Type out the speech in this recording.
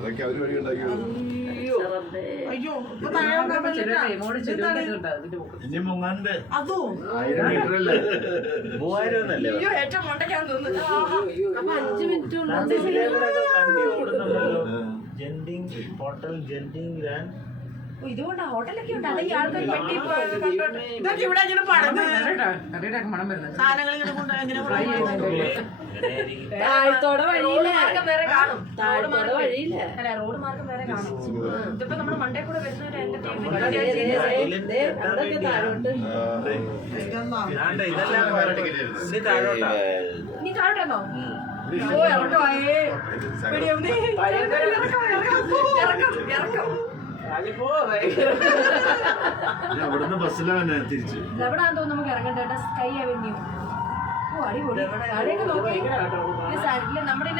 അതൊക്കെ അവര് വഴി ഉണ്ടാക്കിയത്. ഇനി മുങ്ങാണ്ട് അതോ 1000 മീറ്റർ അല്ലേ? 3000 ഒന്നല്ലേ? ഏറ്റവും മുണ്ടയ്ക്കാൻ തോന്നുന്നു. അപ്പൊ 5 minute Genting hotel Genting Grand. ഇതുകൊണ്ടാ ഹോട്ടലൊക്കെ ഉണ്ട്. അല്ലെങ്കിൽ ആൾക്കാർ പെട്ടി ഇതൊക്കെ ഇവിടെ ഇങ്ങനെ പടന്ന് സാധനങ്ങൾ ഇങ്ങനെ കൊണ്ട് എങ്ങനെ താഴത്തോടെ വഴിയില്ല, വേറെ കാണും. താഴത്തോടെ വഴിയില്ല, അല്ല റോഡ് മാർഗം വേറെ കാണും. ഇതിപ്പോ നമ്മുടെ മണ്ടേ കൂടെ വരുന്ന ഒരു നീ താഴോട്ടാണോ? അവിടുന്ന് ബസ്സിലാണ് തിരിച്ചു. എവിടാന്ന് തോന്നുന്നു നമുക്ക് ഇറങ്ങണ്ട. Sky avenue. ഓ അടിപൊളി. നമ്മുടെ